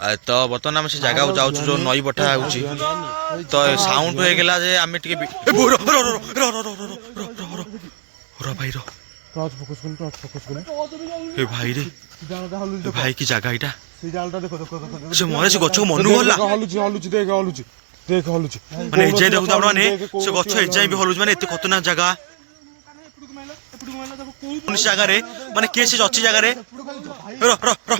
तो बर्तमान आम से जगह जाऊँ जो नई बठा हो तो साउंड हो गला जे आम टे भाई टॉर्च फोकस कर टॉर्च फोकस कर ए भाई रे भाई की जगह इटा से जालटा देखो देखो देखो से मरे से गछ को मनू गला हलुची हलुची देख हलुची देख हलुची माने एजाय देखु आपण माने से गछ एजाय भी हलुच माने एते खतरनाक जगह कौन जगह रे माने के से अच्छी जगह रे रो रो रो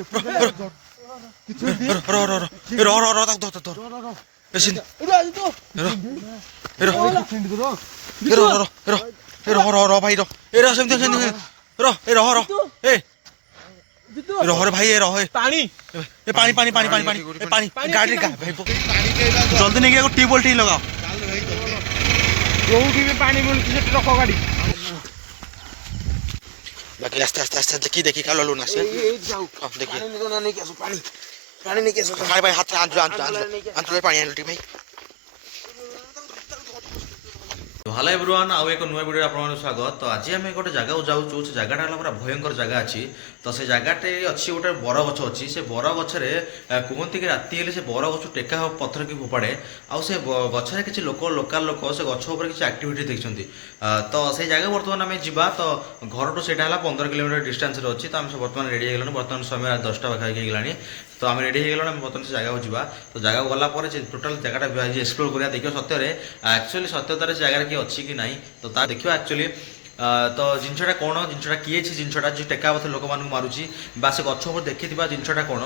रो रो रो रो रो रो तक धर एसिन रो रो रो रो रो रो रो भाई रो ए रो सेमते सेमते रो ए रो रो ए रो रे भाई ए रो पानी ए पानी पानी पानी पानी पानी ए पानी गाड़ी का भाई जल्दी नहीं गया ट्यूबवेल टी लगाओ जोठी में पानी मिलुची से रखो गाड़ी बाकी आस्ते आस्ते आस्ते देखी देखी का ललू ना से देखिए नहीं कैसो पानी पानी नहीं कैसो भाई भाई हाथ आंचल पानी आनलटी भाई तो हेलो एवरीवन आउ एक नुआ वीडियो आपन स्वागत। तो आज आम गोटे जगह जाऊँ से जगह पूरा भयंकर जगह अच्छी तो से जगहटे अच्छी गोटे बर गछ अच्छी से बर गछरे कहते कि राति हेले से बर गछ टेका पत्थर की फोपाड़े आउ से गछरे किसी लोक लोकाल लोक से गछ उपर किसी एक्टिविटी देखते तो से जगह बर्तमान आम जा तो घर टू से 15 किलोमीटर डिस्टेंस अच्छी तो आम सब बर्तमान रेडी हो बर्तमान समय 10टा पाखापाखि होगा तो आम रेडी हो गलु बर्तमान से जगह जा तो जगह गलापर टोटाल जगह एक्सप्लोर करा देखिए सत्य एक्चुअली सत्यतार से जगह किए अच्छी कि ना तो देखिए एक्चुअली तो जिनटा कौन जिनटा किए जिनटा जो टेका पथ लोक मानू मारुची बा से गछ देखी जिनटा कौन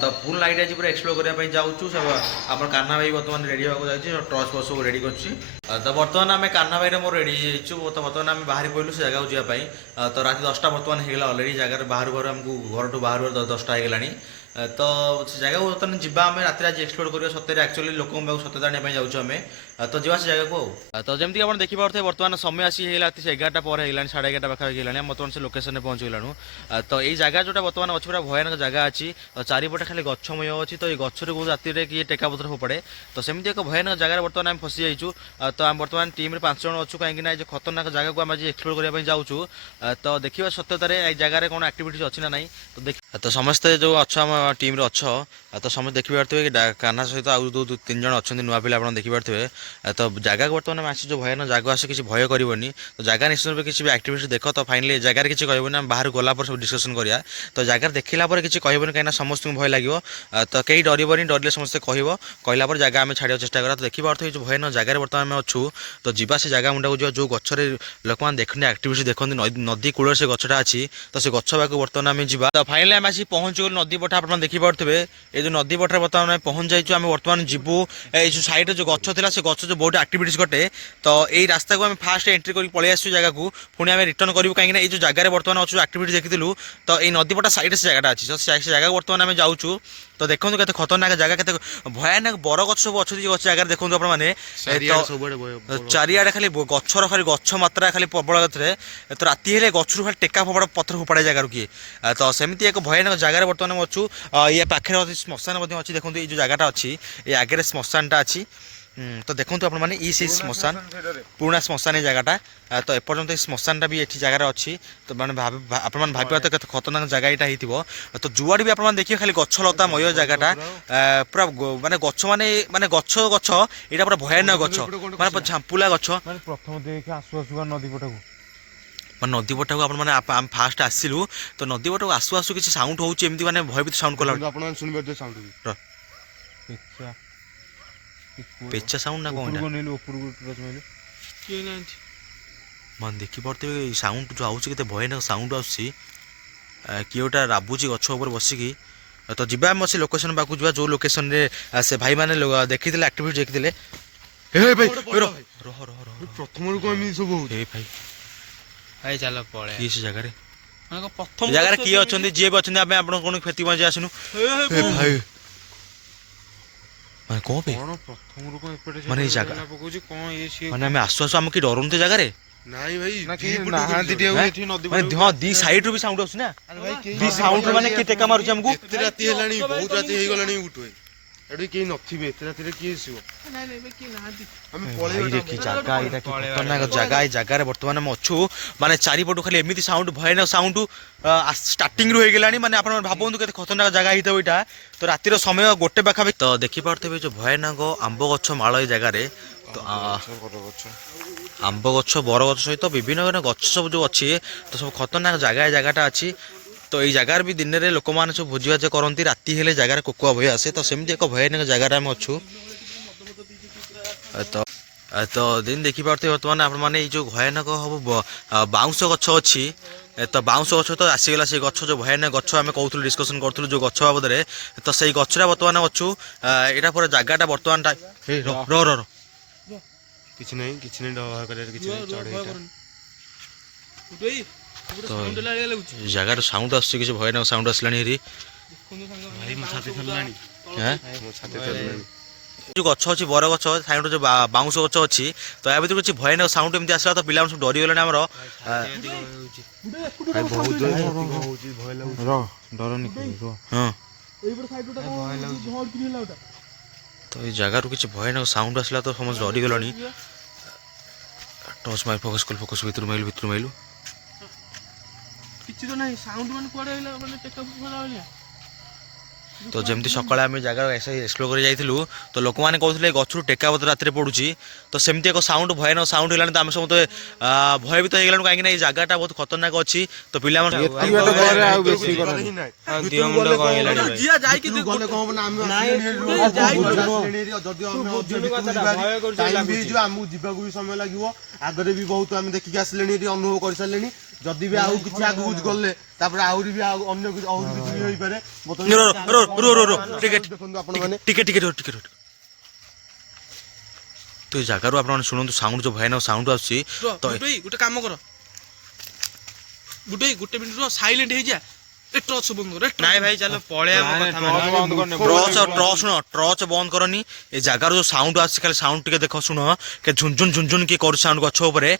तो फुल नाइट आज पूरा एक्सप्लोर करने जाऊँ आप कान्हा भाई बर्तमान रेडी होगा जाए टर्च फर्च सब रेडी कर तो बर्तमान आम कान्हा भाई मोर रेडी हो तो बर्तमान आम बाहर पड़लु से जगह जावाई तो रात 10टा बर्तमान होगा अलरेडी जगह बाहर बाहर आमको घर टू बाहर 10टा होगा तो से जगह बर्तमान जा रात आज एक्सप्लोर करा सत्य एक्चुअली लोक सत्य जानापी जाऊँ तो जा से जगह को तो जमी आप देखिए बर्तमान समय आसी 11टा पर होगा 11:30 पाखापाखि होगा बर्तमान से लोकेशन में पहुँच गलु तो यही जगह जोटा बर्तमान अच्छी पूरा भयानक जगह अच्छी तो चारिपटे खाली गछमय अच्छी तो ये गचर बहुत राति किए टेका पथर फोपड़े तो सेमती एक भयानक जगह बर्तमान आम फसी जाइए तो आम बर्तमान टीम 5 जन अच्छु कहीं खतरनाक जगह को आम आज एक्सप्लोर करने जाऊँ तो देखा सत्यतार ये जगह कौन एक्टिविटीज अच्छी ना ना तो देख तो समस्ते जो अच्छा आम टीम अच्छ तो समस्त देखिपे कि कान्हा सहित आउ 2-3 जन अच्छा नुआ पिला आप देखिपे तो जगह बर्तमान आसी जो भयानक जगह आस किसी भय करनी तो जगह निश्चित रूप किसी भी एक्टिविटी देख तो फाइनली जगह किसी कहबनी आम बाहर गलापर सब डिस्कसन करा तो जगह देखला किसी कहबनी कहीं समस्त भय लगे तो कहीं डरबनी डरले समस्त कहला जगह आम छाड़ा चेस्ट करा तो देखिए जो भयानक जगह बर्तमान आम अच्छू तो जा से जगह मुंडा को जो गचरे लोक मैंने देखते एक्टिविटी देखते नदी कूल से गछटा अच्छी तो से गछ बाक बर्तमान आम जा तो फाइनली आम आसी पहुँच गलु नदी पठा आप देखिपे ये जो नदी पठा बर्तमान पहुँच जाइए आम बर्तमान जीवु ये जो सैड जो गछ था से गछ जो बहुत एक्टिविटीज घटे तो यही रास्ता को आम फास्ट एंट्री कर पलि आसू जगह को पुणी आम रिटर्न करूँ कहीं ये जो जगह बर्तमान अच्छे एक्टिविटी देखी तो ये नदी पटा साइड से जगह अच्छी से जगह बर्तमान आम जाऊँ तो देखो के खतरनाक जगह के भयानक बर गछ सब अच्छे जगह देखो आपने चारिआडे खाली गचर खाली गछ मात्रा खाली प्रबल तो राति हेले गचरू खाली टेका फोपड़ा पत्थर फोपड़ा जगह किए तो सेमती एक भयानक जगह बर्तमान अच्छू ये पाखे श्मशान अच्छी देखो ये जो जगहटा अच्छी ये आगे श्मशानटा अच्छी तो देखो आपने ये से श्मशान पुराना श्मशान ये जगहटा तो एपर्तंत श्मशानटा भी ये जगह अच्छी तो मैंने भाव तो खतरनाक जगह यहाँ हो तो जुआड़ भी आप देखिए खाली गछ लता मय जगहटा पूरा माने गछ माने गछ गछ यहाँ पूरा भयानक गछ माने झांपुला गछ प्रथम देख आसु आसुगा नदी पटा नदी पटा को आप फास्ट आसिलु तो नदी पटा आसु आसु किसी साउंड होउची एमती माने भयभीत साउंड कला आपण सुनि बदे साउंड पेचा पेचा साउंड ना कोन नेलु ऊपर टच मेलु के नांती मन देखि पड़ते साउंड जो आउची केते भयानक साउंड आउची कियोटा राबुची गछ ऊपर बसिकी तो जिबा हम से लोकेशन बाकू जिबा जो लोकेशन रे से भाई माने देखिथिले एक्टिविटी देखिथिले हे भाई रो रो रो प्रथम को हम सब हो हे भाई भाई चलो पड़े की से जगह रे प्रथम जगह रे की अछंती जे भी अछंती आमे आपण कोन खेती मजे आसनु हे भाई माने को पे प्रथम को एपटे माने जगह पकोजी कोन ये सी माने आमे आसु आसु हम की डरुनते जगह रे नाही भाई ना कि नहांती टिया एठी नदी माने हां दी साइड रो भी साउंड आउछ ना दी साउंड माने के टेका मारुछ हमकू एते राती हेलानी बहुत राती हे गलानी उठवे ଏଠି କେହି ନଥିବେ ଏତେ ରାତିରେ କିଏ ଆସିବ ନାଇଁ ନାଇଁ ବେ କିଏ ନାହାନ୍ତି ଆମେ ଭାଇରେ କି ପଳେଇବା ଜାଗା ଏଇଟା କି ଖତରନାକ ଜାଗା ଏଇ ଜାଗାରେ ବର୍ତ୍ତମାନ ଆମେ ଅଛୁ ମାନେ ଚାରିପଟୁ ଖାଲି ଏମିତି ସାଉଣ୍ଡ ଭୟାନକ ସାଉଣ୍ଡ ଷ୍ଟାର୍ଟିଂରୁ ହେଇଗଲାଣି ମାନେ ଆପଣ ଭାବନ୍ତୁ କେତେ ଖତରନାକ ଜାଗା ହେଇଥିବ ଏଇଟା ତ ରାତିର ସମୟ ଗୋଟେ ପାଖାପାଖି ତ ଦେଖିପାରୁଥିବେ ଯୋଉ ଭୟାନକ ଆମ୍ବ ଗଛ ମାଳ ଏଇ ଜାଗାରେ ତ ଆମ୍ବ ଗଛ ବରଗଛ ସହିତ ବିଭିନ୍ନ ବିଭିନ୍ନ ଗଛ ସବୁ ଯୋଉ ଅଛି ତ ସବୁ ଖତରନାକ ଜାଗା ଏ ଜାଗାଟା ଅଛି ତ ଏଇ ଜାଗାରେ ବି ଦିନରେ ଲୋକମାନେ ସବୁ ଭୋଜିଭାଜ କରନ୍ତି ରାତି ହେଲେ ଜାଗାରେ କୋକୁଆ ଭୟ ଆସେ ତ ସେମିତି ଏକ ଭୟାନକ ଜାଗାରେ ଆମେ ଅଛୁ ତ ଦିନ ଦେଖିପାରୁଥିବେ ବର୍ତ୍ତମାନ ଆପଣମାନେ ଏଇ ଯେଉଁ ଭୟାନକ ହବ ବାଉଁଶ ଗଛ ଅଛି ତ ବାଉଁଶ ଗଛ ତ ଆସିଗଲା ସେଇ ଗଛ ଯେଉଁ ଭୟାନକ ଗଛ ଆମେ କହୁଥିଲୁ ଡିସ୍କସନ୍ କରୁଥିଲୁ ଯେଉଁ ଗଛ ବାବଦରେ ତ ସେଇ ଗଛଟା ବର୍ତ୍ତମାନ ଅଛୁ ଏଇଟା ପୁରା ଜାଗାଟା ବର୍ତ୍ତମାନ କିଛି ନାହିଁ ଡର କରିବାର କିଛି ନାହିଁ ଚଢେଇଟା ତ ଜାଗାର ସାଉଣ୍ଡ ଆସୁଛି କିଛି ଭୟାନକ ସାଉଣ୍ଡ ଆସିଲାଣି ହେରି ଭାଇ ମୋ ଛାତି ଥରିଲାଣି ମୋ ଛାତି ଥରିଲାଣି ଯୋଉ ଗଛ ଅଛି ବର ଗଛ ସାଇଡ୍ ଯୋଉ ବାଉଁଶ ଗଛ ଅଛି ତ ୟା ଭିତରୁ କିଛି ଭୟାନକ ସାଉଣ୍ଡ ଏମିତି ଆସିଲା ତ ପିଲାମାନେ ସବୁ ଡରିଗଲେଣି ଆମର ବହୁତ ଜୋରେ ହଉଛି ଭୟ ଲାଗୁଛି ଡରନି ହଁ ତ ଏଇ ଜାଗାରୁ କିଛି ଭୟାନକ ସାଉଣ୍ଡ ଆସିଲା ତ ସମସ୍ତେ ଡରିଗଲେଣି ଟର୍ଚ୍ଚ ମାଇଲ ଫୋକସ୍ ଭିତରୁ ମାଇଲୁ କିଛି ତ ନାହିଁ ସାଉଣ୍ଡ ମାନେ କୁଆଡେ ହେଲା ମାନେ ଟେକା ଫୁକା ଭଳିଆ ତ ଯେମିତି ସକାଳେ ଆମେ ଜାଗା ଏକ୍ସପ୍ଲୋର କରି ଯାଇଥିଲୁ ତ ଲୋକମାନେ କହୁଥିଲେ ଗଛରୁ ଟେକା ପତ୍ର ରାତିରେ ପଡୁଛି ତ ସେମିତି ଏକ ସାଉଣ୍ଡ ଭୟାନକ ସାଉଣ୍ଡ ହେଲାଣି ତ ଆମେ ସମସ୍ତେ ଭୟଭୀତ ହେଇଗଲାଣି କାହିଁକି ନା ଏଇ ଜାଗାଟା ବହୁତ ଖତରନାକ ଅଛି ତ ପିଲାମାନେ ଆଉ ବେଶୀ ଜିଆ ଯାଇକି ଗଲେ କଣ ହବ ନା ଆମେ ଆମକୁ ଯିବାକୁ ବି ସମୟ ଲାଗିବ ଆଗରେ ବି ବହୁତ ଆମେ ଦେଖିକି ଆସିଲେଣି ଏଠି ଅନୁଭବ କରିସାରିଲେଣି ଯଦି ବି ଆଉ କିଛି ଆଗକୁ ଗଲେ ତାପରେ ଆହୁରି ବି ଅନ୍ୟ କିଛି ବି ହେଇପାରେ ଦେଖନ୍ତୁ ଆପଣମାନେ ଟିକେ ତ ଏଇ ଜାଗାରୁ ଆପଣମାନେ ଶୁଣନ୍ତୁ ସାଉଣ୍ଡ ଯୋଉ ଭୟାନକ ସାଉଣ୍ଡ ଆସୁଛି ତ ଗୋଟେ କାମ କର ଗୋଟେ ମିନିଟ ର ସାଇଲେଣ୍ଟ ହେଇଯା ଏ ଟର୍ଚ୍ଚ ବନ୍ଦ କର ନାଇଁ ଭାଇ ଚାଲ ପଳେଇବା ଟର୍ଚ୍ଚ ବନ୍ଦ କରନି ଏ ଜାଗାରୁ ଯୋଉ ସାଉଣ୍ଡ ଆସୁଛି ଖାଲି ସାଉଣ୍ଡ ଟିକେ ଦେଖ ଶୁଣ କେ ଝୁନଝୁନ କିଏ କରୁଛି ସାଉଣ୍ଡ ଗଛ ଉପରେ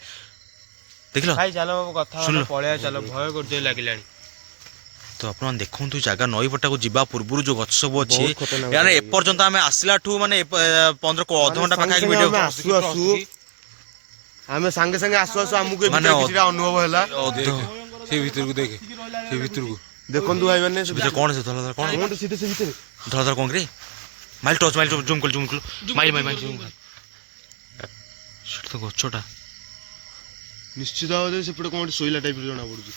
ଦେଖିଲ ଭାଇ ଚାଲ କଥା ପଳେଇବା ଚାଲ ଭୟ କରୁଛି ଲାଗିଲାଣି ତ ଆପଣ ଦେଖନ୍ତୁ ଜାଗା ନଈପଟାକୁ ଯିବା ପୂର୍ବରୁ ଯୋଉ ଗଛ ସବୁ ଅଛି ମାନେ ଏପର୍ଯ୍ୟନ୍ତ ଆମେ ଆସିଲାଠୁ ମାନେ 15 ଅଧଘଣ୍ଟା ପାଖାପାଖି ଭିଡିଓ ଆମେ ସାଙ୍ଗେ ସାଙ୍ଗେ ଆସୁ ଆମକୁ ମାନେ କିଛିଟା ଅନୁଭବ ହେଲା ସେ ଭିତରକୁ ଦେଖେ ସେ ଭିତରକୁ ଦେଖନ୍ତୁ ଭାଇ ମାନେ ଭିତରେ କଣ ସେ ଧଳା କଣ ସେ ଭିତରେ ଧଳା କଣ କି ମାଇଲ ଟର୍ଚ୍ଚ ମାଇଲ ଜୁମ୍ କଲ ମାଇଲ ସେଟା ତ ଗଛଟା ନିଶ୍ଚିତ ଭାବରେ ସେପଟେ କଣ ଶୋଇଲା ଟାଇପର ଜଣା ପଡୁଛି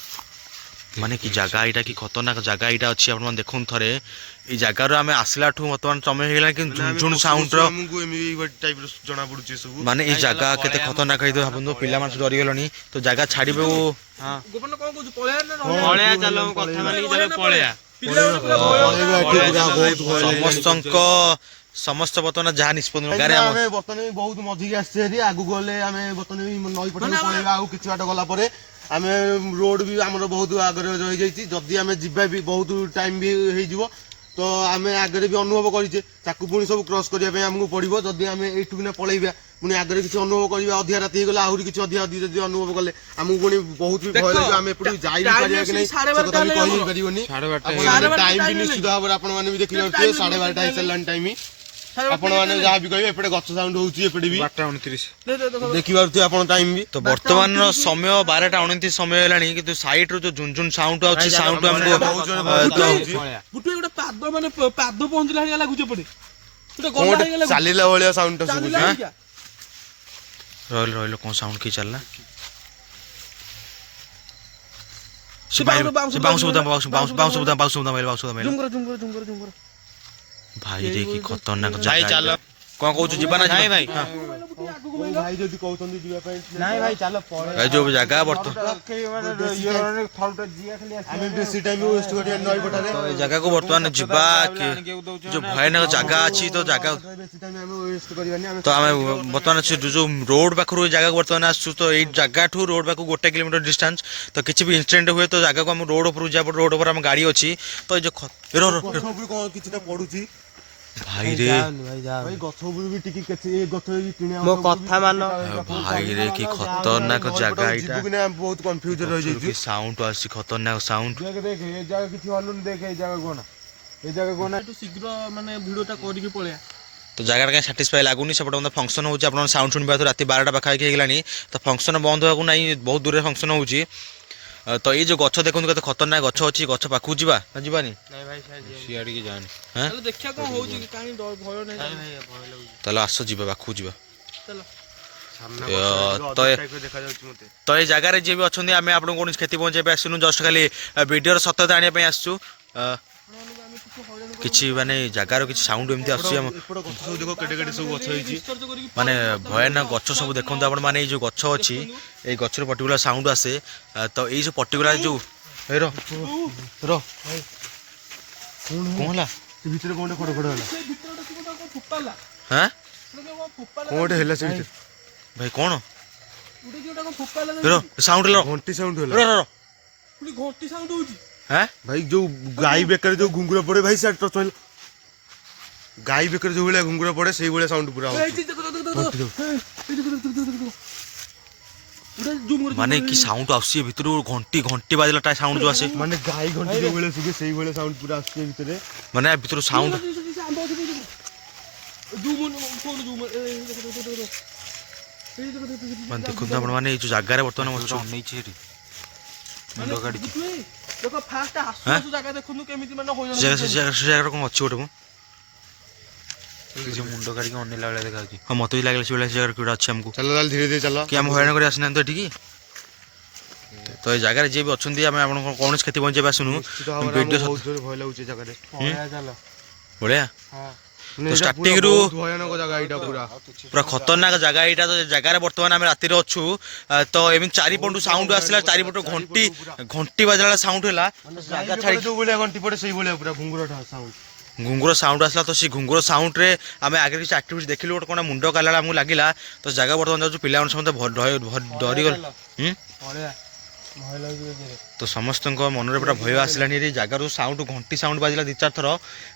ମାନେ କି ଜାଗା ଏଇଟା କି ଖତରନାକ ଜାଗା ଏଇଟା ଅଛି ଆପଣମାନେ ଦେଖନ୍ତୁ ଥରେ ଏଇ ଜାଗାରୁ ଆମେ ଆସିଲାଠୁ ବର୍ତ୍ତମାନ ସମୟ ହେଇଗଲାଣି କିନ୍ତୁ ଝୁଣଝୁଣ ସାଉଣ୍ଡ ଆମକୁ ଏମିତି ଟାଇପର ଜଣା ପଡୁଛି ସବୁ ମାନେ ଏଇ ଜାଗା କେତେ ଖତରନାକ ହେଇଥିବ ଭାବନ୍ତୁ ପିଲାମାନେ ସବୁ ଡରିଗଲେଣି ତ ଜାଗା ଛାଡିବେ ଗୋପନ କଣ କହୁଛୁ ପଳେଇବା ଚାଲ କଥା ମାନିକି ଚାଲ ପଳେଇବା ସମସ୍ତ ବର୍ତ୍ତମାନ ଯାହା ନିଷ୍ପତ୍ତି ଆମେ ବର୍ତ୍ତମାନ ବହୁତ ମଝିକି ଆସିଛେ ହେରି ଆଗକୁ ଗଲେ ଆମେ ବର୍ତ୍ତମାନ ନଈ ପଟେ ପଳେଇବା ଆଉ କିଛି ବାଟ ଗଲା ପରେ ଆମେ ରୋଡ ବି ଆମର ବହୁତ ଆଗରେ ରହିଯାଇଛି ଯଦି ଆମେ ଯିବା ବି ବହୁତ ଟାଇମ ବି ହେଇଯିବ ତ ଆମେ ଆଗରେ ବି ଅନୁଭବ କରିଛେ ତାକୁ ପୁଣି ସବୁ କ୍ରସ୍ କରିବା ପାଇଁ ଆମକୁ ପଡିବ ଯଦି ଆମେ ଏଇଠୁ କିନା ପଳେଇବା ପୁଣି ଆଗରେ କିଛି ଅନୁଭବ କରିବା ଅଧିକା ରାତି ହେଇଗଲେ ଆହୁରି କିଛି ଅଧିକା ଯଦି ଅନୁଭବ କଲେ ଆମକୁ ପୁଣି ବହୁତ ବି ଭୟ ଲାଗିବ ଆମେ ଏପଟକୁ ଯାଇ ବି ପାରିବା କି ନାହିଁ ସେ କଥା ବି କହିପାରିବନି ଟାଇମ ବି ନିଶ୍ଚିତ ଭାବରେ ଆପଣମାନେ ବି ଦେଖିପାରୁଥିବେ 12:30 ହେଇସାରିଲାଣି ଟାଇମ ଆପଣମାନେ ଯାହା ବି କହିବେ ଏପଟେ ଗଛ ସାଉଣ୍ଡ ହଉଛି ଏପଟେ ବି 12:29 ଦେଖିପାରୁଥିବେ ଆପଣ ଟାଇମ ବି ତ ବର୍ତ୍ତମାନର ସମୟ 12:29 ସମୟ ହେଲାଣି କିନ୍ତୁ ସାଇଡରୁ ଯୋଉ ଝୁନଝୁନ ସାଉଣ୍ଡ ଅଛି ସାଉଣ୍ଡ ଆମକୁ ଗୋଟେ ପାଦ ମାନେ ପାଦ ପହଞ୍ଚିଲା ଭଳିଆ ଲାଗୁଛି ଏପଟେ କଣ ଚାଲିଲା ଭଳିଆ ସାଉଣ୍ଡ ଟା ଶୁଭୁଛି ରହିଲ କଣ ସାଉଣ୍ଡ କି ଚାଲିଲା ଭାଇ ରେ କି ଖତରନାକ ଜାଗା କଣ କହୁଛୁ ଯିବା ନା ଭାଇ ଭାଇ ଯଦି କହୁଛନ୍ତି ଯିବା ପାଇଁ ନାଇଁ ଭାଇ ଚାଲ ଏଇ ଯୋଉ ଜାଗା ଆମେ ବେଶୀ ଟାଇମ ୱେଷ୍ଟ କରିବା ନଈ ପଟାରେ ତ ଏଇ ଜାଗାକୁ ବର୍ତ୍ତମାନ ଯିବା ଯୋଉ ଭୟାନକ ଜାଗା ଅଛି ତ ଜାଗା ବେଶୀ ଟାଇମ ଆମେ ୱେଷ୍ଟ କରିବାନି ତ ଆମେ ବର୍ତ୍ତମାନ ଯୋଉ ରୋଡ ପାଖରୁ ଏଇ ଜାଗାକୁ ବର୍ତ୍ତମାନ ଆସୁଛୁ ତ ଏଇ ଜାଗାଠୁ ରୋଡ ପାଖକୁ 1 କିଲୋମିଟର ଡିଷ୍ଟାନ୍ସ ତ କିଛି ବି ଇନସିଡେଣ୍ଟ ହୁଏ ତ ଜାଗାକୁ ଆମେ ରୋଡ ଉପରକୁ ଯିବା ରୋଡ ଉପରେ ଆମ ଗାଡି ଅଛି ତ ଏଇ ଯୋଉ କିଛିଟା ପଡୁଛି ଭାଇରେ ଭାଇ ଗଛ ଉପରୁ ବି ଟିକେ ଗଛ ମୋ କଥା ମାନ ଭାଇରେ କି ଖତରନାକ ଜାଗା ଏଇଟା ବହୁତ କନଫ୍ୟୁଜ ରହିଯାଇଛି ସାଉଣ୍ଡ ଆସୁଛି ଖତରନାକ ସାଉଣ୍ଡ ଦେଖେ ଏ ଜାଗା କିଛି ହଲୁନି ଦେଖେ ଏଇ ଜାଗା କଣ এই জায়গা কোন একটু শীঘ্র মানে ভিডিওটা କରିକି ପଳେଇବା। তো জায়গাটা কাହିଁ ସାଟିସ୍ଫାଏ ଲାଗୁନି ସେପଟେ ମଧ୍ୟ ଫଙ୍କସନ୍ ହେଉଛି ଆପଣ ସାଉଣ୍ଡ ଶୁଣିପାରୁଥିବେ ରାତି 12ଟା ପାଖାପାଖି ହେଇଗଲାଣି ତ ଫଙ୍କସନ୍ ବନ୍ଦ ହେବାକୁ ନାହିଁ ବହୁତ ଦୂରରେ ଫଙ୍କସନ୍ ହେଉଛି ତ ଏଇ ଯେଉଁ ଗଛ ଦେଖନ୍ତୁ କେତେ ଖତରନାକ ଗଛ ଅଛି ଗଛ ପାଖକୁ ଯିବା ନା ଯିବାନି ନାଇଁ ଭାଇ ସିଆଡିକି ଯାଆନି ହଁ ତାହେଲେ ଦେଖିବା କଣ ହଉଛି କାହିଁ ଭୟ ନାହିଁ ଭୟ ଲାଗୁଛି ତାହେଲେ ଆସ ଯିବା ପାଖକୁ ଯିବା ଚାଲ ତ ତ ଏଇ ଜାଗାରେ ଯିଏ ବି ଅଛନ୍ତି ଆମେ ଆପଣଙ୍କୁ କୌଣସି କ୍ଷତି ପହଞ୍ଚାଇବା ପାଇଁ ଆସିନୁ ଜଷ୍ଟ ଖାଲି ଭିଡ଼ିଓର ସତ୍ୟତା ଆଣିବା ପାଇଁ ଆସିଛୁ କିଛି ମାନେ ଜାଗାର କିଛି ସାଉଣ୍ଡ ଏମିତି ଆସୁଛି ଆମ ମାନେ ଭୟାନକ ଗଛ ସବୁ ଦେଖନ୍ତୁ ଆପଣ ମାନେ ଏଇ ଯେଉଁ ଗଛ ଅଛି ଏଇ ଗଛର ପର୍ଟିକୁଲାର ସାଉଣ୍ଡ ଆସେ ତ ଏଇ ଯେଉଁ ପର୍ଟିକୁଲାର ଯେଉଁ ଏ ର କଣ ହେଲା ଭିତରେ କୋଉଠି ଖଡ଼ ଖଡ଼ ହେଲା ହଁ କୋଉଠି ହେଲା ସେ ଭିତରେ ଭାଇ କଣ ର ସାଉଣ୍ଡ ହେଲା ଘଣ୍ଟି ସାଉଣ୍ଡ ହେଲା ଘଣ୍ଟି ସାଉଣ୍ଡ ହଉଛି হ্যাঁ ଭାଇ ଯୋଉ ଗାଈ ବେକରେ ଯୋଉ ଘୁଙ୍ଗୁର ପଡେ ଭାଇ ସାର୍ ତ ଗାଈ ବେକରେ ଯୋଉ ଭଳିଆ ଘୁଙ୍ଗୁର ପଡେ ସେଇ ଭଳିଆ ସାଉଣ୍ଡ ପୁରା মানে কি সাউন্ড আসছে ভিতর ঘন্টি ঘন্টি বাজলাটা সাউন্ড যে আসে মানে গাଈ ঘଣ୍ଟି ଯୋଉ ଭଳିଆ ଶୁଭେ ସେଇ ଭଳିଆ ସାଉଣ୍ଡ ପୁରା ଆସୁଛି ଭିତରେ মানে ভিতর সাউন্ড মানে দেখুন ଆପଣ ମାନେ ଏଇ ଯୋଉ ଜାଗାରେ ବର୍ତ୍ତମାନ ଅଛୁ ଅନେଇଛି ଏଠି ଦେଖ ଫାଷ୍ଟ ଆସୁ ଆସୁ ଜାଗା ଦେଖନ୍ତୁ କେମିତି ମାନେ ହଇରାଣ ସେ ଜାଗାରେ କଣ ଅଛି ଗୋଟେ ମୁଁ ସେ ମୁଣ୍ଡ କାଢିକି ଅନେଇଲା ଭଳିଆ ଦେଖାଯାଉଛି ହଁ ମତେ ବି ଲାଗିଲା ସେଭଳିଆ ସେ ଜାଗାରେ କିଟା ଅଛି ଆମକୁ ଚାଲ ଚାଲ ଧୀରେ ଧୀରେ ଚାଲ କି ଆମେ ହଇରାଣ କରି ଆସିନାହାନ୍ତି ତ ଏଠିକି ତ ଏଇ ଜାଗାରେ ଯିଏ ବି ଅଛନ୍ତି ଆମେ ଆପଣଙ୍କ କୌଣସି କ୍ଷତି ପହଞ୍ଚାଇବା ଆସୁନୁ ଭିଡ଼ିଓ ବହୁତ ଜୋରେ ଭୟ ଲାଗୁଛି ଜାଗାରେ ବଢିଆ ମାନେ ତ ଏଇଟା ଷ୍ଟାର୍ଟିଂ ପୁରା ରୁ ବହୁତ ଭୟାନକ ଜାଗା ଏଇଟା ପୁରା ପୁରା ଖତରନାକ ଜାଗା ଏଇଟା ତ ଜାଗାରେ ବର୍ତ୍ତମାନ ଆମେ ରାତିରେ ଅଛୁ ତ ଏମିତି ଚାରିପଟୁ ସାଉଣ୍ଡ ଆସିଲା ଚାରିପଟୁ ଘଣ୍ଟି ଘଣ୍ଟି ବାଜିଲା ସାଉଣ୍ଡ ହେଲା ଜାଗା ଛାଡି ଯୋଉ ଭଳିଆ ଘଣ୍ଟି ପଡେ ସେଇ ଭଳିଆ ପୁରା ଘୁଙ୍ଗୁରଟା ସାଉଣ୍ଡ ଘୁଙ୍ଗୁର ସାଉଣ୍ଡ ଆସିଲା ତ ସେ ଘୁଙ୍ଗୁର ସାଉଣ୍ଡରେ ଆମେ ଆଗରେ କିଛି ଆକ୍ଟିଭିଟି ଦେଖିଲୁ ଗୋଟେ କ'ଣ ମୁଣ୍ଡ କାଲା ଆମକୁ ଲାଗିଲା ତ ଜାଗା ବର୍ତ୍ତମାନ ଯାଉଛୁ ପିଲାମାନେ ସମସ୍ତେ ଡରିଗଲେ ତ ସମସ୍ତଙ୍କ ମନରେ ପୁରା ଭୟ ଆସିଲାଣି ଏଇ ଜାଗାରୁ ସାଉଣ୍ଡ ଘଣ୍ଟି ସାଉଣ୍ଡ ବାଜିଲା 2-4 ଥର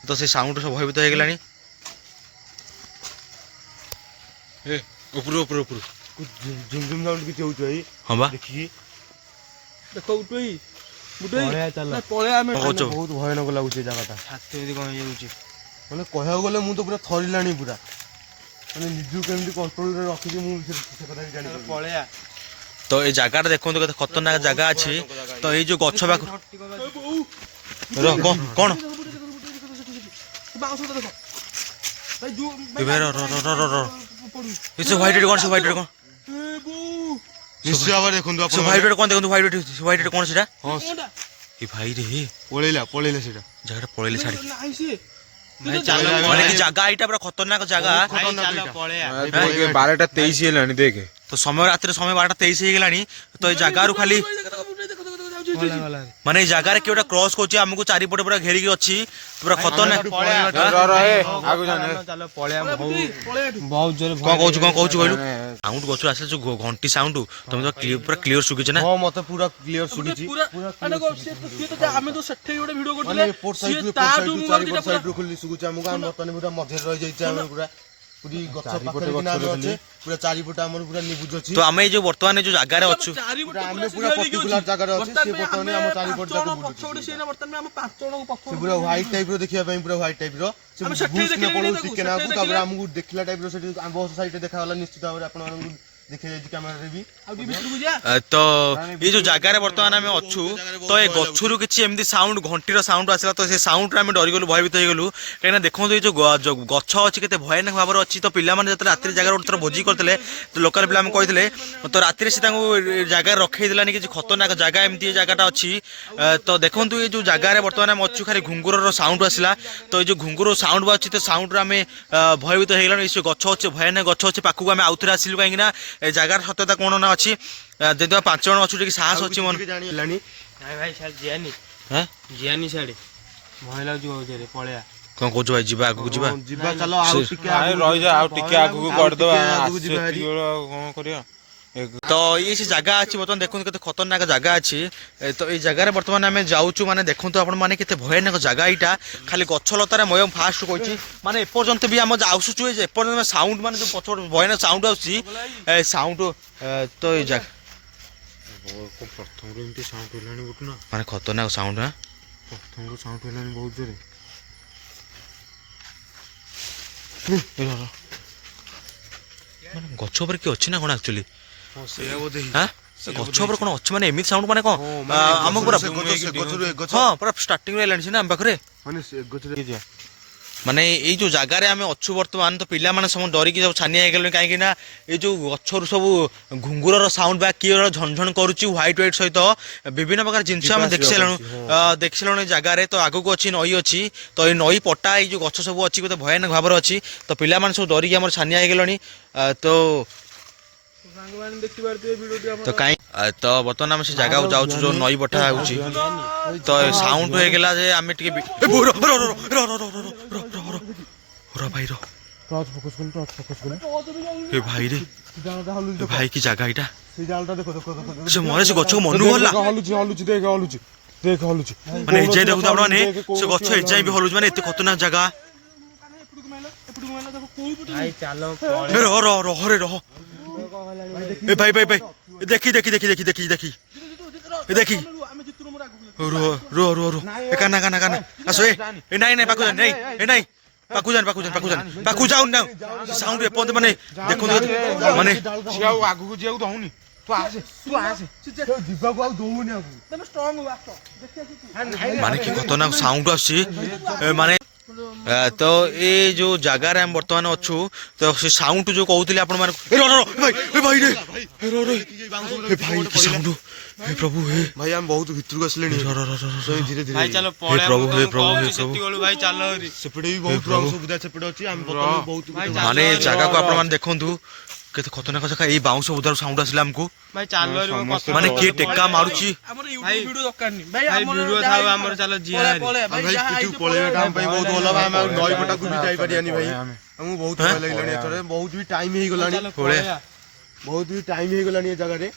ତ ସେ ସାଉଣ୍ଡ ସବୁ ଭୟଭୀତ ହେଇଗଲାଣି ଉପରୁ ଉପରୁ ଉପରୁ ଝୁମ୍ ଝୁମ୍ ସାଉଣ୍ଡ କିଛି ହଉଛି ଭାଇ ହଁ ବା ଦେଖିକି ଦେଖ ଉଠେଇ ପଳେଇ ଆମେ କହୁଛ ବହୁତ ଭୟାନକ ଲାଗୁଛି ଏ ଜାଗାଟା ଛାତି ଏମିତି କଣ ହେଇଯାଉଛି ମାନେ କହିବାକୁ ଗଲେ ମୁଁ ତ ପୁରା ଥରିଲାଣି ପୁରା ମାନେ ନିଜକୁ କେମିତି କଣ୍ଟ୍ରୋଲରେ ରଖିକି ମୁଁ ସେ କଥା ବି ଜାଣିପାରୁନି ପଳେଆ ତ ଏଇ ଜାଗାଟା ଦେଖନ୍ତୁ କେତେ ଖତରନାକ ଜାଗା ଅଛି ତ ଏଇ ଯୋଉ ଗଛ ପାଖରୁ କଣ ନିଶ୍ଚୟ ଭାବରେ ଦେଖନ୍ତୁ ଆପଣ ହ୍ୱାଇଟ୍ କଣ ଦେଖନ୍ତୁ ହ୍ୱାଇଟ୍ କଣ ସେଟା ହଁ ଏ ଭାଇ ରେ ପଳେଇଲା ସେଇଟା ଜାଗାଟା ପଳେଇଲେ ଛାଡି ନାହିଁ ସିଏ ମାନେ କି ଜାଗା ଏଇଟା ପୁରା ଖତରନାକ ଜାଗା 12:23 ହେଲାଣି ଦେଖେ ତ ସମୟ ରାତିରେ ସମୟ 12:23 ହେଇଗଲାଣି ତ ଏଇ ଜାଗାରୁ ଖାଲି ମାନେ ଏଇ ଜାଗାରେ କିଏ ଗୋଟେ କ୍ରସ୍ କରୁଛି ଆମକୁ ଚାରିପଟେ ପୁରା ଘେରିକି ଅଛି ପୁରା ଖତରନାକ କଣ କହୁଛୁ କହିଲୁ ସାଉଣ୍ଡ ଗଛରୁ ଆସିଲା ଯୋଉ ଘଣ୍ଟି ସାଉଣ୍ଡ ତମେ ତ ପୁରା କ୍ଲିୟର ଶୁଖିছে ନା ହଁ ମତେ ପୁରା କ୍ଲିୟର ଶୁଭିଛି ଆମେ ତ ସେଠି ଗୋଟେ ଭିଡିଓ ମାନେ କରୁଥିଲେ ଏପଟ ସାଇଡରୁ ଚାରିପଟ ସାଇଡରୁ ଖୋଲି ଶୁଭୁଛି ଆମକୁ ଆମେ ବର୍ତ୍ତମାନ ପୁରା ମଝିରେ ରହିଯାଇଛି ଆମେ ପୁରା ପୁରୀ ଗଛ ପାଖରେ କିନା ଆମେ ଅଛେ ପୁରା ଚାରିପଟେ ଆମର ପୁରା ନିବୁଜ ଅଛି ତ ଆମେ ଏଇ ଯୋଉ ବର୍ତ୍ତମାନ ଏଇ ଯୋଉ ଜାଗାରେ ଅଛୁ ଆମେ ପୁରା ପର୍ଟିକୁଲାର ଜାଗାରେ ଅଛି ସେ ବର୍ତ୍ତମାନ ଆମ ଚାରିପଟ ଯାକ ବୁଲୁଛି ସେ ପୁରା ହ୍ୱାଇଟ୍ ଟାଇପର ଦେଖିବା ପାଇଁ ପୁରା ହ୍ୱାଇଟ୍ ଟାଇପର ସେ ବୁସ୍କିନା ପଳଉଛି ଟିକେ ନାକୁ ତାପରେ ଆମକୁ ଦେଖିଲା ଟାଇପର ସେଠି ଆମ୍ବ ସାଇଡରେ ଦେଖାଗଲା ନିଶ୍ଚିତ ଭାବରେ ଆପଣମାନଙ୍କୁ ଦେଖେଇ ଯାଇଛି କ୍ୟାମେରାରେ ବି ତ ଏଇ ଯୋଉ ଜାଗାରେ ବର୍ତ୍ତମାନ ଆମେ ଅଛୁ ତ ଏ ଗଛରୁ କିଛି ଏମିତି ସାଉଣ୍ଡ ଘଣ୍ଟିର ସାଉଣ୍ଡ ଆସିଲା ତ ସେ ସାଉଣ୍ଡରେ ଆମେ ଡରିଗଲୁ ଭୟଭୀତ ହେଇଗଲୁ କାହିଁକିନା ଦେଖନ୍ତୁ ଏଇ ଯୋଉ ଗଛ ଅଛି କେତେ ଭୟାନକ ଭାବରେ ଅଛି ତ ପିଲାମାନେ ଯେତେବେଳେ ରାତିରେ ଜାଗାରେ ଗୋଟେ ଥର ଭୋଜି କରିଥିଲେ ତ ଲୋକାଲ ପିଲାମାନେ କହିଥିଲେ ତ ରାତିରେ ସେ ତାଙ୍କୁ ଜାଗାରେ ରଖେଇ ଦେଲାନି କିଛି ଖତରନାକ ଜାଗା ଏମିତି ଏ ଜାଗାଟା ଅଛି ତ ଦେଖନ୍ତୁ ଏଇ ଯୋଉ ଜାଗାରେ ବର୍ତ୍ତମାନ ଆମେ ଅଛୁ ଖାଲି ଘୁଙ୍ଗୁରର ସାଉଣ୍ଡ ଆସିଲା ତ ଏଇ ଯୋଉ ଘୁଙ୍ଗୁର ସାଉଣ୍ଡ ବାଜୁଛି ତ ସାଉଣ୍ଡରେ ଆମେ ଭୟଭୀତ ହେଇଗଲାଣି ଏଇ ଗଛ ଅଛି ଭୟାନକ ଗଛ ଅଛି ପାଖକୁ ଆମେ ଆଉଥରେ ଆସିଲୁ କାହିଁକି ନା ଏ ଜାଗାର ସତ୍ୟତା କଣ ନା ଅଛି ଯଦି 5 ଜଣ ଅଛୁ ଟିକେ ସାହସ ଅଛି ମନ ଜାଣିଲାଣି ଭାଇ ସାର୍ ଜିଆନି ସାଡେ ଭୟ ଲାଗୁଛି ବହୁତ ଜୋରେ ପଳେଆ କଣ କହୁଛୁ ଭାଇ ଯିବା ଆଗକୁ ଯିବା ଯିବା ଚାଲ ଆଉ ଟିକେ ରହିଯା ଆଉ ଟିକେ ଆଗକୁ କରିଦବା କଣ କରିବା ତ ଇଏ ସେ ଜାଗା ଅଛି ବର୍ତ୍ତମାନ ଦେଖନ୍ତୁ କେତେ ଖତରନାକ ଜାଗା ଅଛି ତ ଏଇ ଜାଗାରେ ବର୍ତ୍ତମାନ ଆମେ ଯାଉଛୁ ମାନେ ଦେଖନ୍ତୁ ଆପଣ ମାନେ କେତେ ଭୟାନକ ଜାଗା ଏଇଟା ଖାଲି ଗଛ ଲତାରେ ମୟ ଫାଷ୍ଟ କହିଛି ମାନେ ଏପର୍ଯ୍ୟନ୍ତ ବି ଆମେ ଆସୁଛୁ ଏପର୍ଯ୍ୟନ୍ତ ସାଉଣ୍ଡ ମାନେ ଯୋଉ ପଛ ଭୟାନକ ସାଉଣ୍ଡ ଆସୁଛି ସାଉଣ୍ଡ ତ ଏଇ ଜାଗା ପ୍ରଥମରୁ ଏମିତି ସାଉଣ୍ଡ ହେଲାଣି ଗୋଟେ ନା ମାନେ ଖତରନାକ ସାଉଣ୍ଡ ପ୍ରଥମରୁ ସାଉଣ୍ଡ ହେଲାଣି ବହୁତ ଜୋରେ ମାନେ ଗଛ ଉପରେ କିଏ ଅଛି ନା କ'ଣ ଆକ୍ଚୁଆଲି ସେଇଆ ବୋଧେ ହାଁ ଗଛ ଉପରେ କ'ଣ ଅଛି ମାନେ ଏମିତି ସାଉଣ୍ଡ ମାନେ କ'ଣ ଆମକୁ ପୁରା ହଁ ପୁରା ଷ୍ଟାର୍ଟିଂରୁ ହେଲାଣି ସିନା ଆମ ପାଖରେ ମାନେ ସେ ଗଛରେ ଯିବା ମାନେ ଏଇ ଯୋଉ ଜାଗାରେ ଆମେ ଅଛୁ ବର୍ତ୍ତମାନ ତ ପିଲାମାନେ ସବୁ ଡରିକି ସବୁ ଛାନିଆ ହେଇଗଲେଣି କାହିଁକି ନା ଏଇ ଯୋଉ ଗଛରୁ ସବୁ ଘୁଙ୍ଗୁରର ସାଉଣ୍ଡ ବା କିଏ ଝଣଝଣ କରୁଛି ହ୍ୱାଇଟ୍ ହ୍ୱାଇଟ୍ ସହିତ ବିଭିନ୍ନ ପ୍ରକାର ଜିନିଷ ଆମେ ଦେଖିସାରିଲୁଣି ଏଇ ଜାଗାରେ ତ ଆଗକୁ ଅଛି ନଈ ଅଛି ତ ଏଇ ନଈ ପଟା ଏଇ ଯୋଉ ଗଛ ସବୁ ଅଛି ବୋଧେ ଭୟାନକ ଭାବରେ ଅଛି ତ ପିଲାମାନେ ସବୁ ଡରିକି ଆମର ଛାନିଆ ହେଇଗଲେଣି ତ ତ କାହିଁ ତ ବର୍ତ୍ତମାନ ଆମେ ସେ ଜାଗାକୁ ଯାଉଛୁ ଯୋଉ ନଈ ବଟା ହେଉଛି ତ ସାଉଣ୍ଡ ହେଇଗଲା ଯେ ଆମେ ଟିକେ ଭାଇ ଏ ଭାଇରେ ଭାଇ କି ଜାଗା ଏଇଟା ସେ ମରେ ସେ ଗଛକୁ ମନୁ ଗଲା ମାନେ ଏଯାଇ ଦେଖୁଛୁ ଆପଣ ମାନେ ସେ ଗଛ ଏଯାଇ ବି ହଲୁଛି ମାନେ ଏତେ ଖତରନାକ ଜାଗା ଭାଇ ଚାଲ ରହ ए भाई भाई भाई देखी देखी देखी देखी देखी देखी देखी रो रो रो रो ए काना काना काना आसो ए नहीं नहीं पाकु जान नहीं ए नहीं पाकु जाऊ ना साउंड ए पॉइंट माने देखो माने ଝିଅ ଆଗକୁ ଯିବାକୁ ଦଉନି ତୁ ଆସେ ଯିବାକୁ ଆଉ ଦଉନି ଆଉ ତମେ ଷ୍ଟ୍ରଙ୍ଗ ହୁଅ माने कि खतरनाक साउंड आसी माने तो ये जो जगार हम बर्तमान अच्छु तो से साउंड जो कहते आपण मान भाई रे भाई की साउंड हे प्रभु हे भाई हम बहुत भितर आसले धीरे धीरे भाई चलो हे प्रभु हे प्रभु हे प्रभु प्रभु भाई चलो सेपटे भी बहुत रंग सुविधा सेपटे अछि हम बहुत माने जगह को आपण मान देखंतु केते खतरनाक जगह ए बाउंस उधर साउंड आसिला हमको भाई चलो माने के टेक्का मारुची ଆମର ୟୁଟ୍ୟୁବ ଭିडिଓ ଦରକାର ନି ଭାଇ भाई वीडियो था हमर चलो जिया भाई पिटू पळेटा हम भाई बहुत भलो हम नई पटा को भी जाई परियानी भाई हम बहुत भल लागलानी एथरे बहुत भी टाइम हे गलानी बहुत भी टाइम हे गलानी ए जगह रे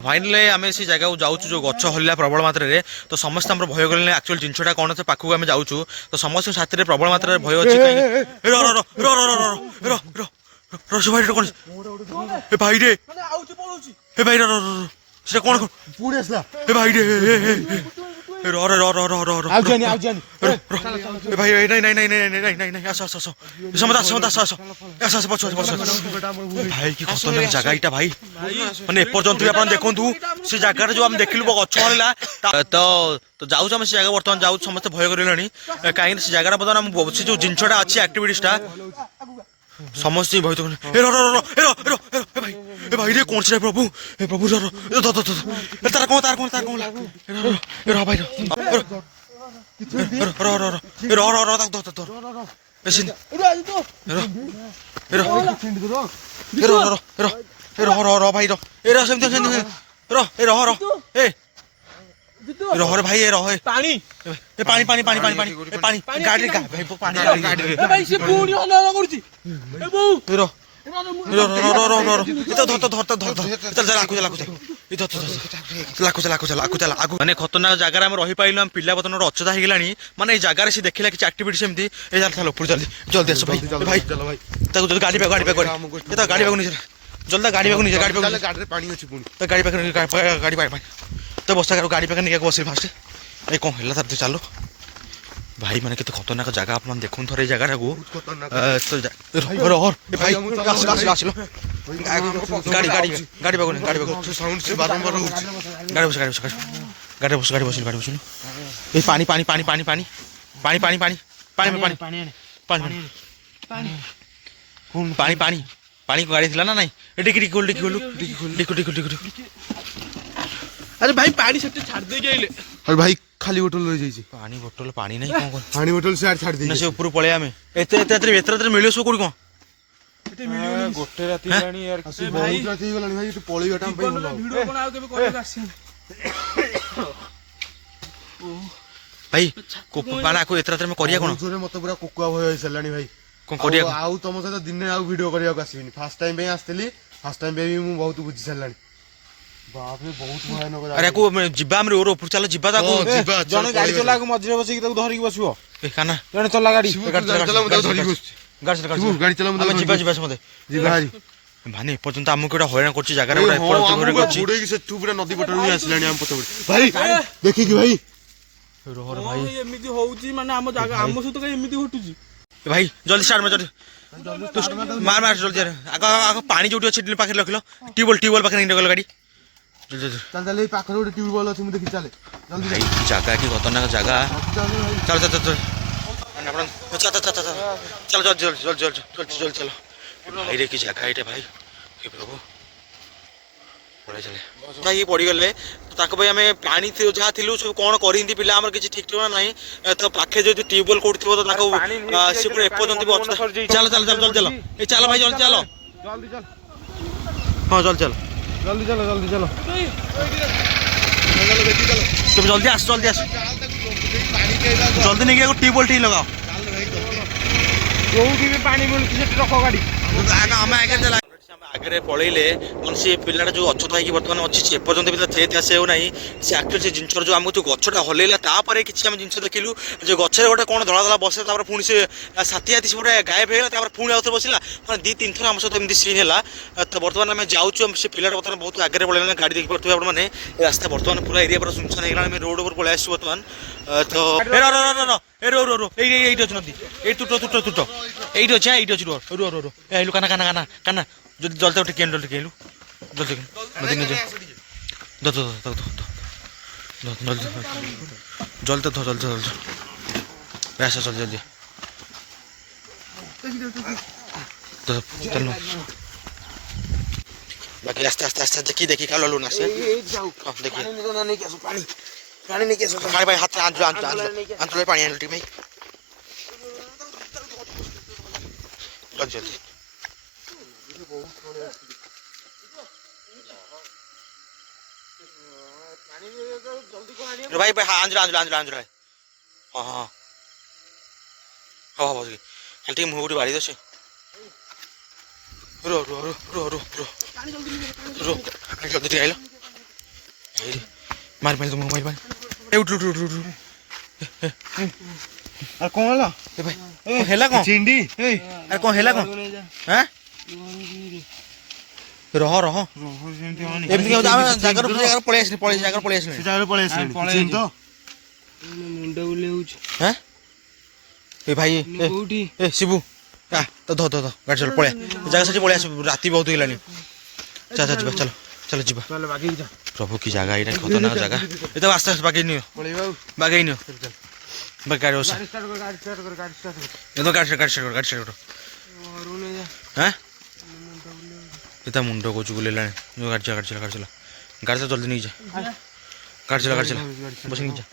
फाइनली आम से जगह जाऊँ जो गच हल्ला प्रबल मात्रा रे तो समस्त आम भय गले एक्चुअल जिनटा कौन से पाखक आम जाऊँ तो समस्त साथी प्रबल मात्रा भय अच्छी भाई कौन भाई रे भाई से कौन पूरे असला ए भाई रे भाई नहीं नहीं नहीं नहीं नहीं नहीं नहीं आस भाई की खतरनाक जगह इटा भाई माने एपर्यंत भी आपण देखंतु से जगह जो हम देखलु गछ हल्ला तो तो जाऊ हम से जगह बर्तमान जाऊ समस्त भय करलेनी काहे से जगह बर्तमान हम से जो जिनछटा अछि एक्टिविटीटा समस्त भय तो ए भाई रे कौन से प्रभु ए प्रभु तार कौन भाई भाई ପାଣି पानी पानी पानी पानी पानी पानी गाड़ी पानी ଭାଇ ସେ ପୁଣି ହଲ କରୁଛି ଏ ବୋଉ ମାନେ ଖତରନାକ ଜାଗାରେ ଆମେ ରହିପାରିଲୁ ଆମେ ପିଲା ବର୍ତ୍ତମାନ ଅଚେତା ହେଇଗଲାଣି ମାନେ ଏଇ ଜାଗାରେ ସେ ଦେଖିଲା କିଛି ଆକ୍ଟିଭିଟି ସେମିତି ଏ ଚାଲ ଉପରୁ ଜଲ୍ଦି ଆସ ଭାଇ ଭାଇ ତାକୁ ଯଦି ଗାଡ଼ି ଗାଡ଼ି ଗାଡ଼ି ଜଲ୍ଦି ଗାଡ଼ି ଗାଡ଼ିରେ ପାଣି ଅଛି ପୁଣି ଗାଡ଼ି ପାଖରେ ଗାଡ଼ି ପାଣି ତ ବସ୍ତା ଗାଡ଼ି ପାଖରେ ନେଇକି ବସିଲି ଫାଷ୍ଟ ଏ କ'ଣ ହେଲା ତାର ଚାଲୁ भाई मैंने कितने खतरनाक जगह आप देखो थोड़े जगह भाई गाड़ी गाड़ी गाड़ी गाड़ी साउंड से बारंबार गाड़ी पानी पानी पानी पानी पानी पानी पानी पानी पानी पानी पानी पानी पानी पानी को गाड़ी ना नहीं अरे भाई पानी सब छाड़ दे गए अरे भाई खाली बोतल ले जाई पानी बोतल पानी नहीं कोन पानी बोतल से छाड़ दे से ऊपर पळे आमे एते मिलियो सो कोडी कोन गोटे राती जानी यार बहुत राती गलानी भाई तू पळी गटा भाई वीडियो बना के कोई आसी भाई को पाना को एते में करिया कोन जोरे मते पूरा कुकुआ भय होई सलानी भाई कोन करिया आउ तम से दिन आउ वीडियो करिया आसीनी फर्स्ट टाइम पे आस्तली फर्स्ट टाइम पे भी मु बहुत बुझी सलानी बाप रे बहुत भयानक अरे को जिबा हमरे ओर ऊपर चलो जिबा ता को जण गाड़ी चला को मझरे बसी के धरि के बसिबो ए काना जण चला गाड़ी चला मु धरि बस गाड़ी चला मु जिबा जिबा समते जिबा हारी भाने एपर्यंत हमको एटा हैरान करछि जगह रे एपर्यंत हैरान करछि बुडे की से तू पूरा नदी पटर ही आसलानी हम पतो भाई देखि कि भाई रोहर भाई एमिति होउची माने हम जागा हम सहित कहीं एमिति घटुची ଭାଇ ଜଲ୍ଦି ଷ୍ଟାର୍ଟ ମାର ଜଲ୍ଦି ମାର ମାର ଜଲ୍ଦି ଆଗ ଆଗ ପାଣି ଯୋଉଠି ଅଛି ପାଖରେ ରଖିଲ ଟ୍ୟୁବଲ୍ ପାଖରେ ନେଇ ରଖିଲ ଗାଡ଼ି ଜଲ୍ଦି ଜଲ୍ଦି ଚାଲ ଚାଲ ଏଇ ପାଖରେ ଗୋଟେ ଟ୍ୟୁବୱେଲ୍ ଅଛି ମୁଁ ଦେଖି ଚାଲେ ଜଲ୍ଦି ଭାଇ କି ଜାଗା କି ଖତରନାକ ଜାଗା ଚାଲ ଚାଲ ଚାଲ ଆପଣ ଚାଲ ଚାଲ ଚାଲ ଚାଲ ଜଲ୍ଦି ଜଲ୍ଦି ଜଲ୍ଦି ଜଲ୍ଦି ଜଲ୍ଦି ଜଲ୍ଦି ଚାଲ ଭାଇରେ କି ଜାଗା ଏଇଟା ଭାଇ ହେ ପ୍ରଭୁ ପଳେଇ ଚାଲେ ଇଏ ପଡ଼ିଗଲେ ତାଙ୍କ ପାଇଁ ଆମେ ପାଣି ଯାହା ଥିଲୁ ସବୁ କ'ଣ କରିନ୍ତି ପିଲା ଆମର କିଛି ଠିକ୍ ଠିକଣା ନାହିଁ ତ ପାଖେ ଯଦି ଟ୍ୟୁବୱେଲ୍ କୋଉଠି ଥିବ ତ ତାକୁ ସେ ପୁରା ଏପର୍ଯ୍ୟନ୍ତ ବି ଅଛନ୍ତି ଚାଲ ଚାଲ ଚାଲ ଜଲ୍ଦି ଚାଲ ଏ ଚାଲ ଭାଇ ଜଲ୍ଦି ଚାଲ ଜଲ୍ଦି ଚାଲ ହଁ ଜଲ୍ଦି ଚାଲ ଜଲ୍ଦି ଚାଲ ଜଲ୍ଦି ଚାଲ তুমি জলদি আস জলদি আস জলদি নেই গিয়ে টিউবওয়েল ঠিক লগাও ଯୋଉଠି ବି ପାଣି ମିଳୁଛି ସେଠି ରଖ ଗାଡି ଆମେ ଆଗରେ ପଳେଇଲେ ମାନେ ସେ ପିଲାଟା ଯୋଉ ଅଛତ ହେଇକି ବର୍ତ୍ତମାନ ଅଛି ସେ ଏପର୍ଯ୍ୟନ୍ତ ବି ତା ଚେତ ଆସି ହେଉନାହିଁ ସେ ଆକ୍ଚୁଆଲି ସେ ଜିନିଷର ଯୋଉ ଆମକୁ ଯୋଉ ଗଛଟା ହଲେଇଲା ତାପରେ କିଛି ଆମେ ଜିନିଷ ଦେଖିଲୁ ଯେ ଗଛରେ ଗୋଟେ କ'ଣ ଧଳା ଧଳା ବସିଲା ତାପରେ ପୁଣି ସେ ସାଥୀ ହାତୀ ସେପଟେ ଗାୟବ ହେଇଗଲା ତାପରେ ପୁଣି ଆଉଥରେ ବସିଲା ମାନେ 2-3 ଥର ଆମ ସହିତ ଏମିତି ସିନ୍ ହେଲା ତ ବର୍ତ୍ତମାନ ଆମେ ଯାଉଛୁ ସେ ପିଲାଟା ବର୍ତ୍ତମାନ ବହୁତ ଆଗରେ ପଳେଇଲା ଗାଡ଼ି ଦେଖି ପାରୁଥିବେ ଆପଣମାନେ ଏ ରାସ୍ତା ବର୍ତ୍ତମାନ ପୁରା ଏରିଆ ପୁରା ସୁନସାନ ହେଇଗଲାଣି ଆମେ ରୋଡ଼ ଉପରେ ପଳେଇ ଆସିଛୁ ବର୍ତ୍ତମାନ ତ এইটি ଅଛି ନଦୀ ଏଇ ତୁଟ এইটি ଅଛି এইটি ଅଛି ରୁହ ଏଇଲୁ କାନା କାନା କାନା କାନା যদি জলটা উঠে কেন জলটা কেলু জলটা নদী নদী জলটা ধর জলটা জলটা আসা চল জলদি চল বাকি আস্তে আস্তে আস্তে দেখি দেখি কালো লোন আসে দেখি পানি নিয়ে আসো ভাই ভাই হাতে আনতে পানি আনলো ঠিক ভাই জল জলদি भाई भाई हाँ आंजरा हाँ हाँ हाँ बस खाली मुहूर्त बाड़ी दे रो रो रो रो रो रो रो जल्दी आइल मार मार तुम मार मार उठ उठ उठ उठ আর কোন হলো ए भाई हेला कौन চিন্ডি এই अरे कौन हेला कौन हैं रह रह সেমতি হনি এমনি কেউ জায়গার পড়ে আসলি সে জায়গায় পড়ে আসেনি চিন তো ମୁଣ୍ଡ ବୁଲେଉଛି হ্যাঁ এ ভাই କୋଉଠି এ শিবু তো ধর ধর গাড়ি চল পড়ে জায়গা সাথে পড়ে আস রাতি বহুত হইলানি চল চল ଯିବା চলো চলো ଯିବା চল বাকি যা প্রভু কি জায়গা এটা খতরনাক জায়গা এটা আস্তে আস্তে বাগেই নিও পড়িবাউ বাগেই নিও বাগ গাড়ি বসে গাড়ি স্টার্ট কর গাড়ি স্টার্ট কর গাড়ি স্টার্ট কর এতো গাড়ি স্টার্ট কর ଘରୁ ନେଇ ଯା হ্যাঁ এটা মুন্ড কোচু গুলেলানি গাড়ি চলা গাড়ি জলদি নিয়ে যা গাড়ি চলা বসে নিয়ে যা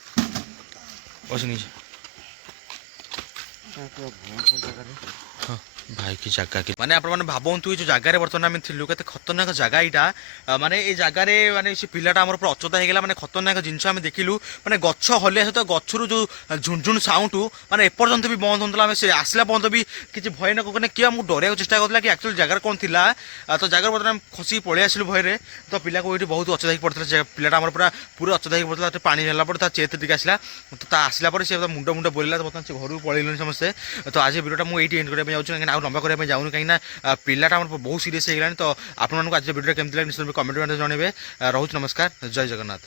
বসে নিয়ে যা ହଁ ଭାଇ କି ଜାଗା କି ମାନେ ଆପଣମାନେ ଭାବନ୍ତୁ ଏଇ ଯେଉଁ ଜାଗାରେ ବର୍ତ୍ତମାନ ଆମେ ଥିଲୁ କେତେ ଖତରନାକ ଜାଗା ଏଇଟା ମାନେ ଏଇ ଜାଗାରେ ମାନେ ସେ ପିଲାଟା ଆମର ପୁରା ଅଚେତ ହେଇଗଲା ମାନେ ଖତରନାକ ଜିନିଷ ଆମେ ଦେଖିଲୁ ମାନେ ଗଛ ହଲିଆ ସହିତ ଗଛରୁ ଯେଉଁ ଝୁଣଝୁଣ ସାଉଣ୍ଡ ମାନେ ଏପର୍ଯ୍ୟନ୍ତ ବି ବନ୍ଦ ହେଉନଥିଲା ଆମେ ସେ ଆସିଲା ପର୍ଯ୍ୟନ୍ତ ବି କିଛି ଭୟାନକ ମାନେ କିଏ ଆମକୁ ଡରିବାକୁ ଚେଷ୍ଟା କରୁଥିଲା କି ଆକ୍ଚୁଆଲି ଜାଗାରେ କ'ଣ ଥିଲା ତ ଜାଗାରେ ବର୍ତ୍ତମାନ ଆମେ ଖସିକି ପଳେଇ ଆସିଲୁ ଭୟରେ ତ ପିଲାକୁ ଏଇଠି ବହୁତ ଅଚେତ ହେଇକି ପଡ଼ିଥିଲା ପିଲାଟା ଆମର ପୁରା ଅଚେତ ହେଇକି ପଡ଼ିଥିଲା ପାଣି ହେଲା ପରେ ତା ଚେତ ଟିକେ ଆସିଲା ତ ତା ଆସିଲା ପରେ ସେ ମୁଣ୍ଡ ବୋଲିଲା ବର୍ତ୍ତମାନ ସେ ଘରକୁ ପଳେଇଲେଣି ସମସ୍ତେ ତ ଆଜି ଭିଡ଼ିଓଟା ମୁଁ ଏଇଠି ଏଣ୍ଡ କରିବା ପାଇଁ ଯାଉଛି କାହିଁକିନା ଆଉ ଲମ୍ବା କରିବା ପାଇଁ ଯାଉନି କାହିଁକିନା ପିଲାଟା ଆମର ବହୁତ ସିରିୟସ୍ ହେଇଗଲାଣି ତ ଆପଣମାନଙ୍କୁ ଆଜି ଭିଡ଼ିଓଟା କେମିତି ଲାଗେ ନିଶ୍ଚିତ କମେଣ୍ଟ ଜଣାଇବେ ରହୁଛି ନମସ୍କାର ଜୟ ଜଗନ୍ନାଥ।